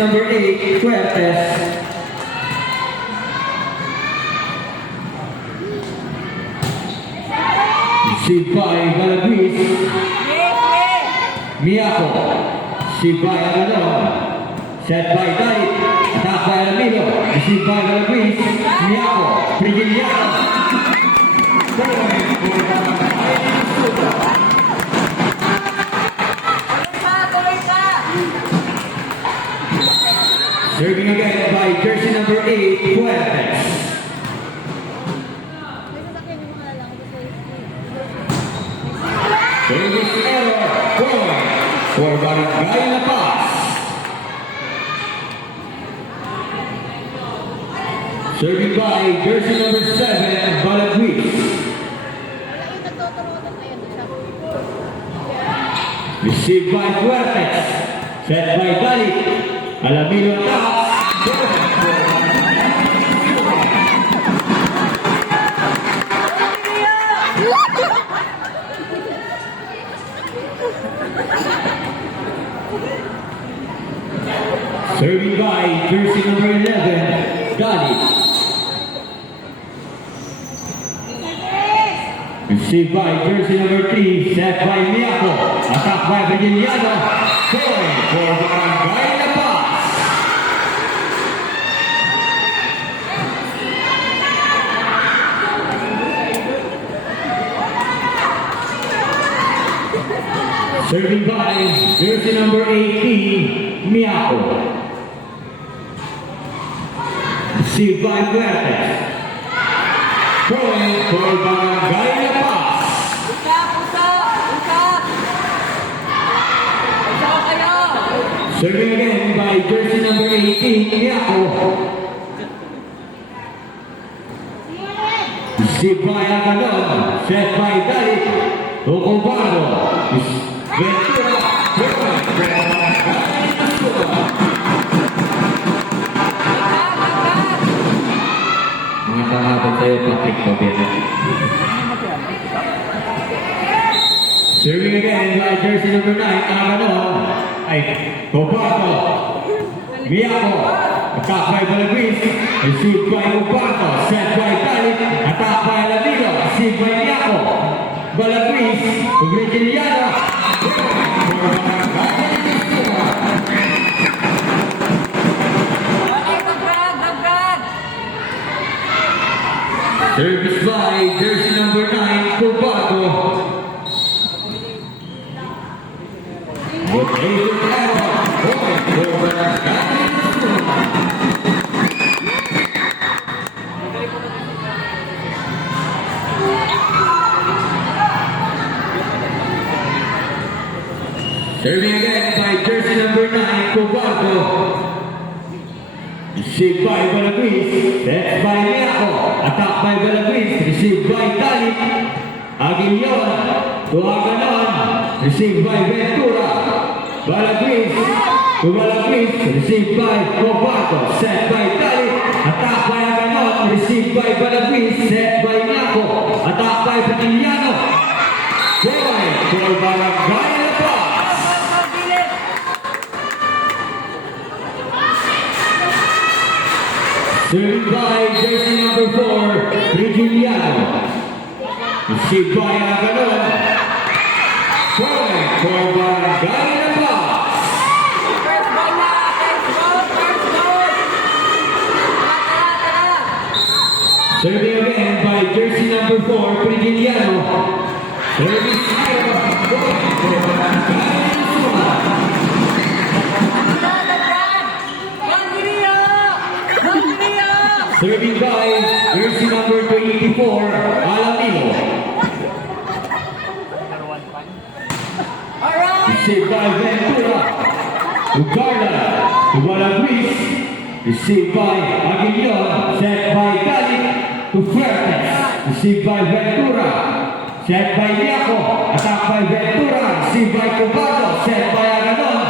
number 8, Fuertes. Received by Balagris. Miyako. Received by Agadon. Set by Dalit. Attack by Alamino. Received by Balagris. Miyako. Prigiliano. Serving again by jersey number 8, Fuertes. Service error, point for Barangay La Paz. Serving by jersey number 7, Balagris. Received by Fuertes. Set by Dalit. Alamino attack. Serving by jersey number 11, Dalit. Received by jersey number 3, set by Miyako. Attack by Virgiliano. Point for Barangay La Paz. Serving by jersey number 18, Miyako. Received by Fuertes. Point for Barangay La Paz. Serving again by jersey number 18, Miyako. Received by Agadon. Set by Dalit. Tocobado. Ventura. Mga kahabang tayo, Patrick Pabena. Serving again by jersey number 9, Agadon. Ay, Cobardo. Miyako. Attack by Balagris. Received by Cobardo. Set by Dalit. Attack by Alamino. Received by Miyako. Balagris. Virgiliano. Service by jersey number 9, Cobardo. Serving again by jersey number 9, Cobardo. Received by Balagris. Set by Miyako. Attack by Balagris. Received by Dalit. Aguilion. To Agadon. Received by Ventura. Balagris. To Balagris. Received by Cobardo. Set by Dalit. Attack by Agadon. Received by Balagris. Set by Miyako. Attack by Virgiliano. Point for Barangay La Paz. Serving by jersey number 4, Virgiliano. Received by Agadon. Point for Barangay La Paz. Serving again by jersey number 4, Virgiliano. Service error. Point for Barangay La Paz. Serving by jersey number 24, Alamino. Received by Ventura. To Carla. To Balagris. Received by Aguilion. Set by Dalit. To Fuertes. Received by Ventura. Set by Miyako. Attack by Ventura. Received by Cobardo. Set by Agadon.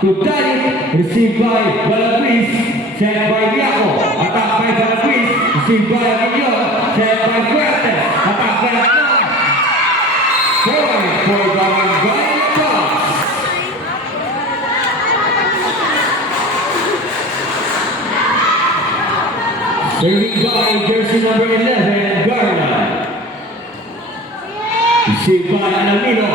To Dalit. Received by Balagris. Set by Miyako. Attack by Balagris. Received by Aguilion. Set by Fuertes. Attack by Agadon. Point for Barangay La Paz. Serving by jersey number 11, Garland. Received by Alamino.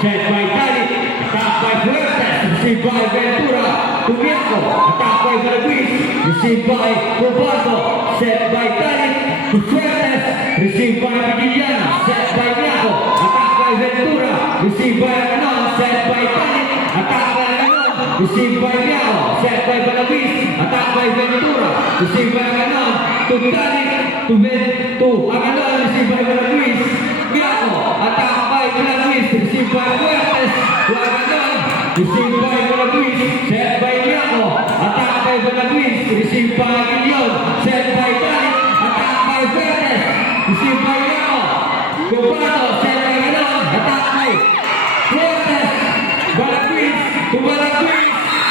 Set by Cali. Attack by Fuertes. Received by Ventura. Tumiaco. Attack by Valaguis. Received by Roberto. Set by Cali. To Fuertes. Received by Pagiliano. Set by Miaco. Attack by Ventura. Received by Aganon. Set by Cali. Attack by Aganon. Received by Miaco. Set by Valaguis. Attack by Ventura. Received by Aganon. To Cali. To Aganon. Received by Valaguis. Miaco. Attack by Valaguis. Received by Fuertes. To Aganon. Received by Valaguis. Set by Miaco. Attack by Valaguis. Received by Aguilion. Set by Cali. Attack by Fuertes. Received by Miaco. Roberto. Set by Aganon. Attack by Fuertes. Valaguis. To Valaguis.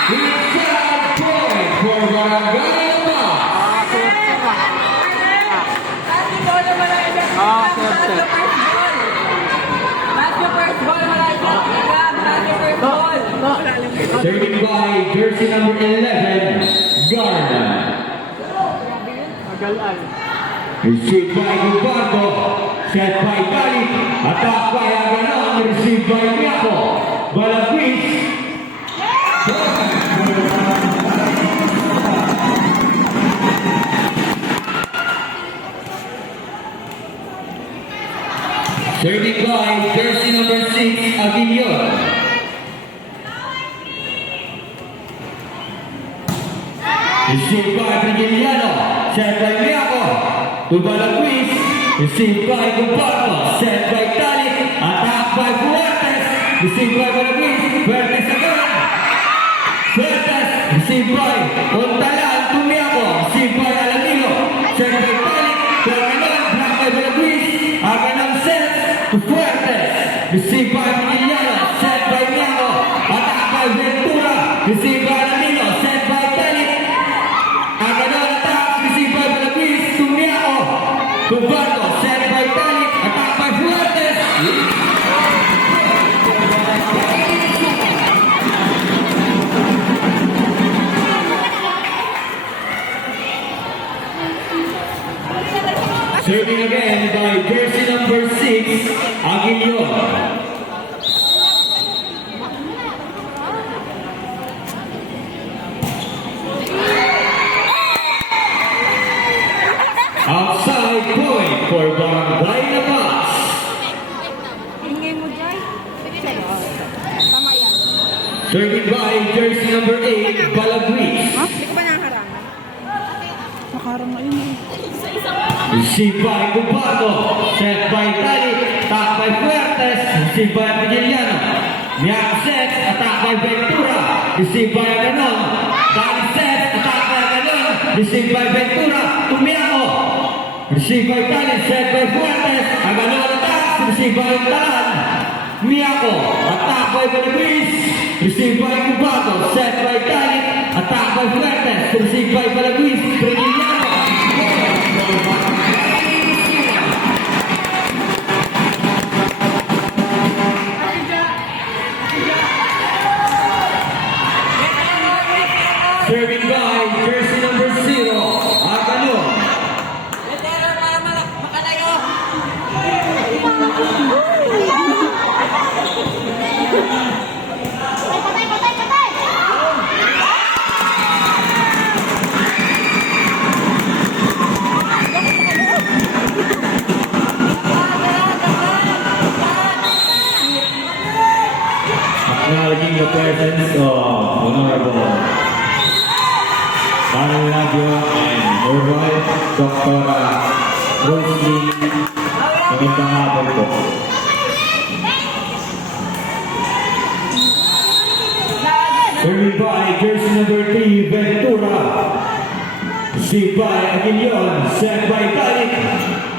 Inside point for Barangay Labas. Serving by jersey number 11, Garland. Received by Gubardo. Set by Cali. Attack by Aganon. Received by Miaco. Valaguis. Serving by jersey number 6, Aguilion. Received by Pagiliano. Set by Miaco. To Valaguis. Received by Gubardo. Set by Cali. Attack by Fuertes. Received by Valaguis. Fuertes again. Fuertes. Received by Ontalan. To Miaco. Received by Alamino. Set by Cali. To Aganon. Block by Valaguis. Aganon set. To Fuertes. Received by Pagiliano. Set by Miaco. Attack by Ventura. Received by Alamino. Set by Cali. Aganon attack. Received by Valaguis. To Miaco. To Barco. Set by Cali. Attack by Fuertes. Serving again by jersey number 6, Aguilion. Outside point for Barangay Labas. Ingay mo dyan. Tama yan. Serving by jersey number 8, Valaguis. Hindi ko ba nakaharangan? Nakaharang na yun. Received by Gubardo. Set by Cali. Attack by Fuertes. Received by Pagiliano. Miaco set. Attack by Ventura. Received by Aganon. Cali set. Attack by Aganon. Received by Ventura. To Miaco. Received by Cali. Set by Fuertes. Aganon attack. Received by Ontalan. Miaco. Attack by Valaguis. Received by Gubardo. Set by Cali. Attack by Fuertes. Received by Valaguis. Pagiliano. Serving by jersey number 0, Aganon. Letero para makalayo. Patay! Acknowledging the presence of Honorable Manalagyo and your wife, Dr. Rosie. Magandang hapon po. Serving by jersey number 3, Ventura. Received by Aguilion. Set by Cali.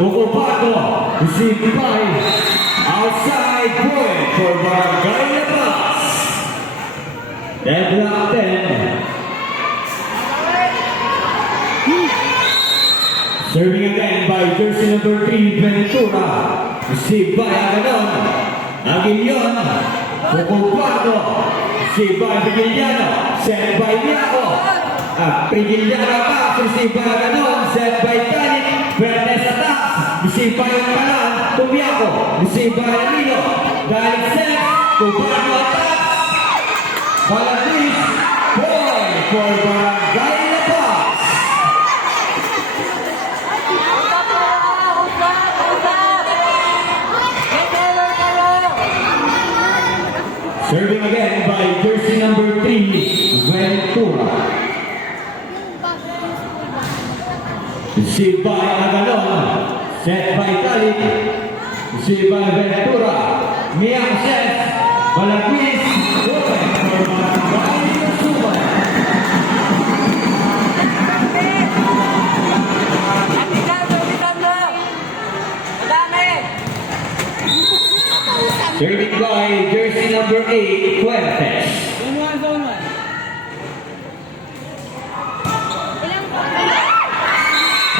Ocopato. Received by outside point for Barangay Labas. Deadlock 10. Serving again by jersey number 3, Ventura. Received by Aganon. Aguilion. Ocopato. Received by Pagiliano. Set by Miaco. Pagiliano back. Received by Aganon. Set by Fuertes attacks. Receive by Kalan. Tumiako. Receive by Emilio. Dahil set. Tubarno attacks. Balagris. Point for Barangay La Paz. Serving again by jersey number 3, Ventura. Received by Agalon. Set by Kalik. Received by Ventura. Miyang set. Balagris. Open for Barangay Suman. Serving by jersey number 8, Fuertes. Zone 1.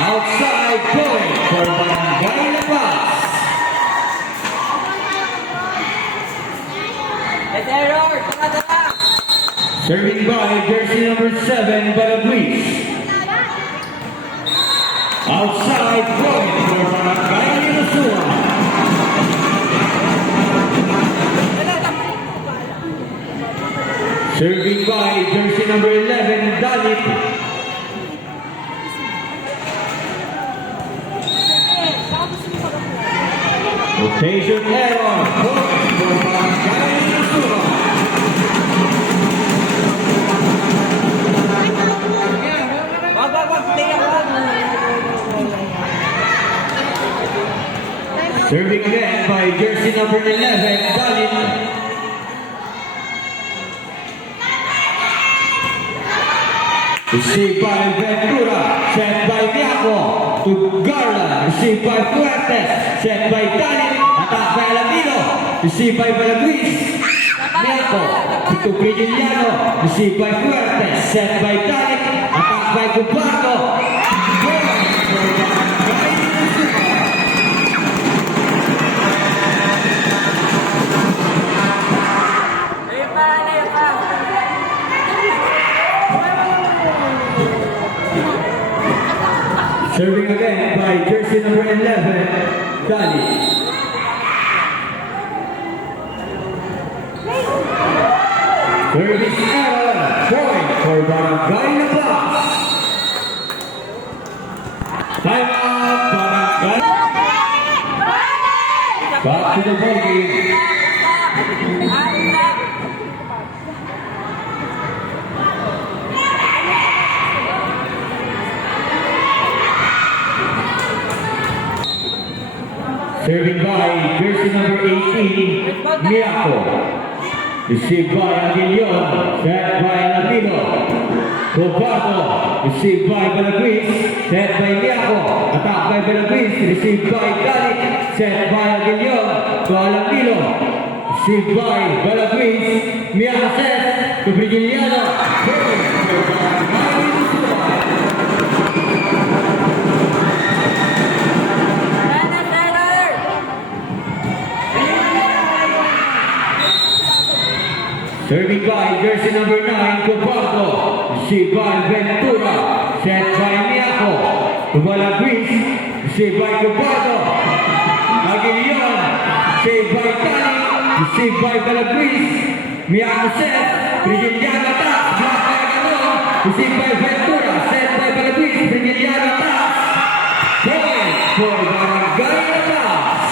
Outside point for Barangay La Paz. Serving by jersey number 7, Balagris. Outside point for Barangay Lusua. Serving by jersey number 11, Dalit. Rotation error. Point for Barangay Lusua. Serving again by jersey number 11, Dalit. Received by Ventura, set by Diaco to Garland, received by Fuertes, set by Dalit, attack by Alamino, received by Balagris, Diaco to Brigiliano, received by Fuertes, set by Dalit, attack by Cubardo, serving again by jersey number 11, Dali. Service error, point for Barangay La Paz. Time out, Barangay. Back to the ball game. Serving by jersey number 18, Miyako. Received by Aguilion, set by Alamino. Cobardo, received by Balagris, set by Miyako. Attack by Balagris, received by Dalit, set by Aguilion to Alamino. Received by Balagris, Miyako set to Brigiliano. Serving by jersey number 9, Cobardo. Received by Ventura. Set by Miyako. To Balagris. Received by Cobardo. Aguilion. Saved by Tani. Received by Balagris. Miyako set. Brigiliano attack. Block by Agalon. Received by Ventura. Set by Balagris. Brigiliano attack. Point for Barangay La Paz.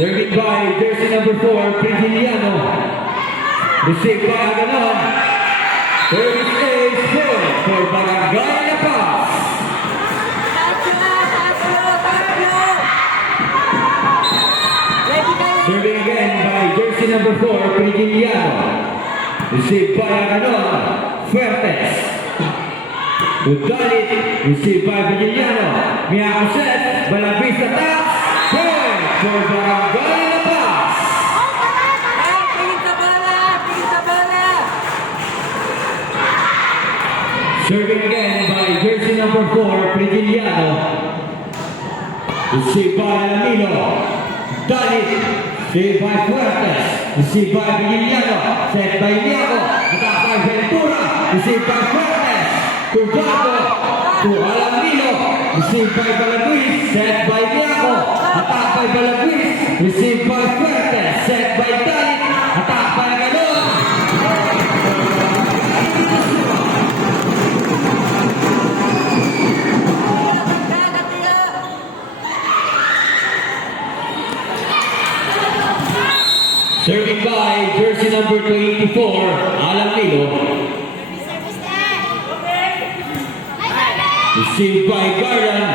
Serving by jersey number 4, Brigiliano. Received by Agalon. Service is good for Barangay La Paz. Serving again by jersey number 4, Brigiliano. Received by Agalon. Fuertes. To Dalit. Received by Brigiliano. Miyako set. Balagris attack. Point for Barangay La Paz. Serving again by jersey number 4, Brigiliano. Received by Alamino. Dalit. Saved by Fuertes. Received by Villano. Set by Niaco. Attack by Ventura. Received by Fuertes. To Gato. To Alamino. Received by Balaguis. Set by Niaco. Attack by Balaguis. Received by Fuertes. Set by Dalit. Attack by Galon. Serving by jersey number 24, Alan Milo. Received by Garland.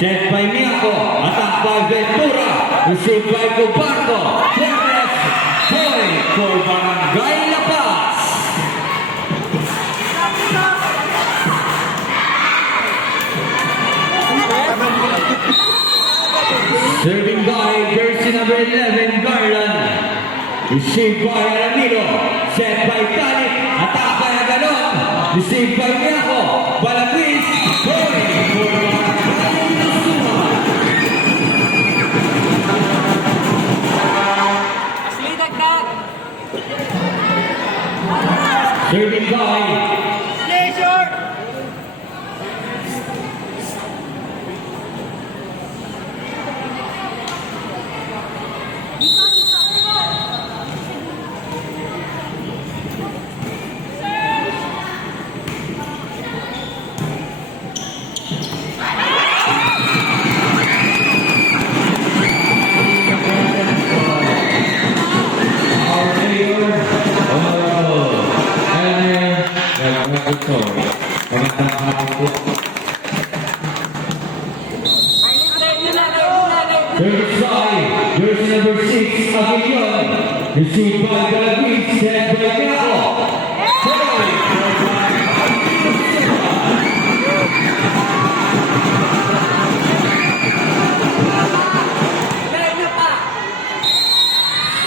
Set by Miaco. Attack by Ventura. Received by Cobardo. Flores. Point for Barangay La Paz. Serving by jersey number 11, Garland. Received by Alamino. Set by Dalit. Attack by Agalon. Received by Miaco. Balaguis. Point for Barangay Luzon. Serving by our mayor, Honorable Elmer Nagmatutoy. Magandang hapon po. Service by jersey number 6, Aguilion. Received by Balaguis. Set by Miaco.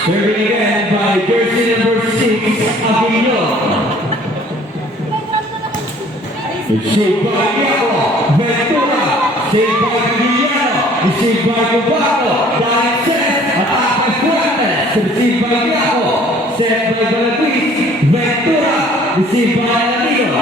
Serving again by jersey number 6, Aguilion. Received by Miaco. Ventura. Saved by Villano. Received by Cobardo. Dahil set. Attack by Fuertes. Received by Miaco. Set by Balaguis. Ventura. Received by Alamino.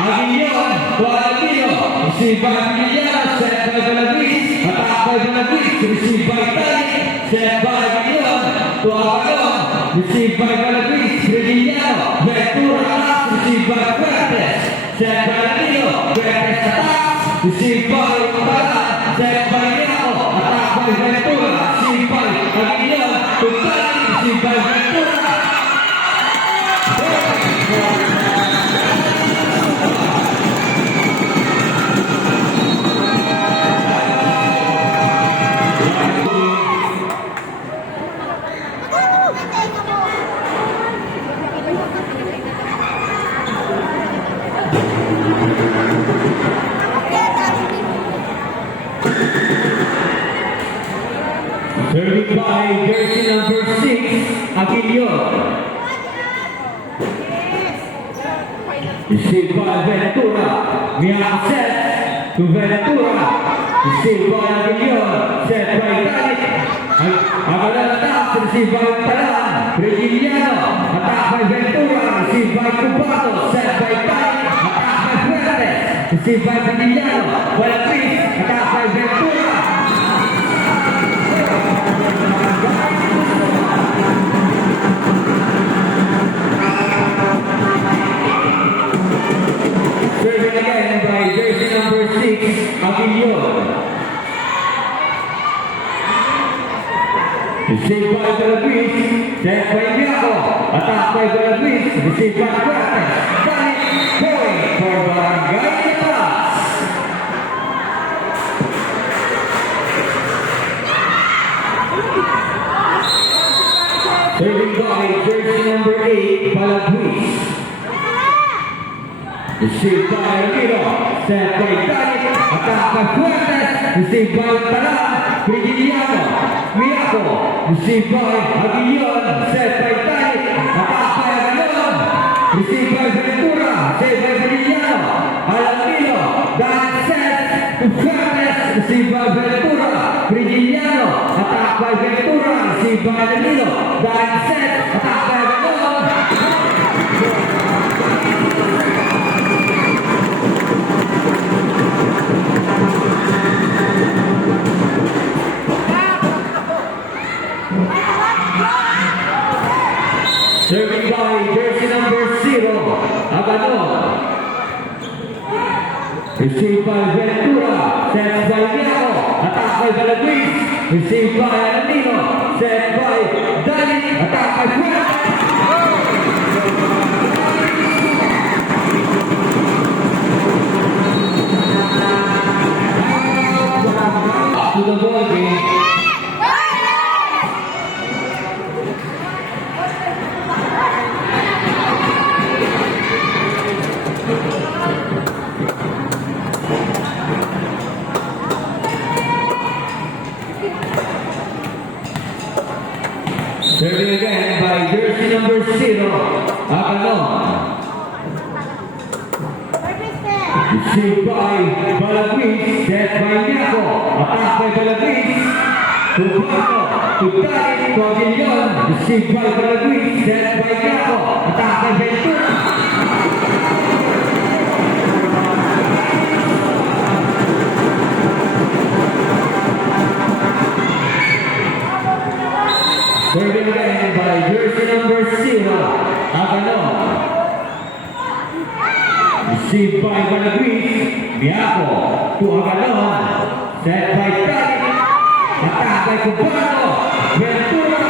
Aguilion. To Alamino. Received by Villano. Set by Balaguis. Attack by Balaguis. Received by Dalit. Set by Aguilion. To Agalon. Received by Balaguis. Villano. Ventura. Received by Fuertes. Set by Alamino. Fuertes attack. Received by Talan. Set by Miaco. Attack by Ventura. Received by Aguilion. To Dalit. Received by Ventura. Serving by jersey number 6, Aguilion. Received by Ventura. Miaco set to Ventura. Received by Aguilion. Set by Dalit. Agalan attack. Received by Talan. Regiliano. Attack by Ventura. Received by Cobardo. Set by Dalit. Attack by Fuertes. Received by Regiliano. Balaguis. Attack by Ventura. Serving again by jersey number 6, Aguilion. Received by Balaguis. Set by Miaco. Attack by Balaguis. Received by Fuertes. Dalit. Point for Barangay La Paz. Serving by jersey number 8, Balaguis. Received by Ramiro. Set by Dalit. Attack by Fuertes. Received by Talan. Regiliano. Miaco. Received by Aguilion. Set by Dalit. Attack by Agalon. Received by Ventura. Set by Regiliano. Alamino. Dahil set to Fuertes. Received by Ventura. Regiliano. Agiliano. Attack by Ventura. Received by Danilo. Dahil set. Attack by Ventura. Serving by jersey number 0, Agano. Received by Ventura, set by Niaco, attack by Valagris, received by Ananino, set by Dali, attack by Fuentes. Up to the ball game. Serving again by jersey number 0, Agano. Received by Balagris, set by Niaco, attack by Balagris, Tubaco, Tutay, Pavilion, received by Balagris, set by Niaco, attack by Ventura. Serving again by jersey number 0, Agano. Received by Balagris, Miaco to Agano, set by Tali, attack by Cubano, Ventura.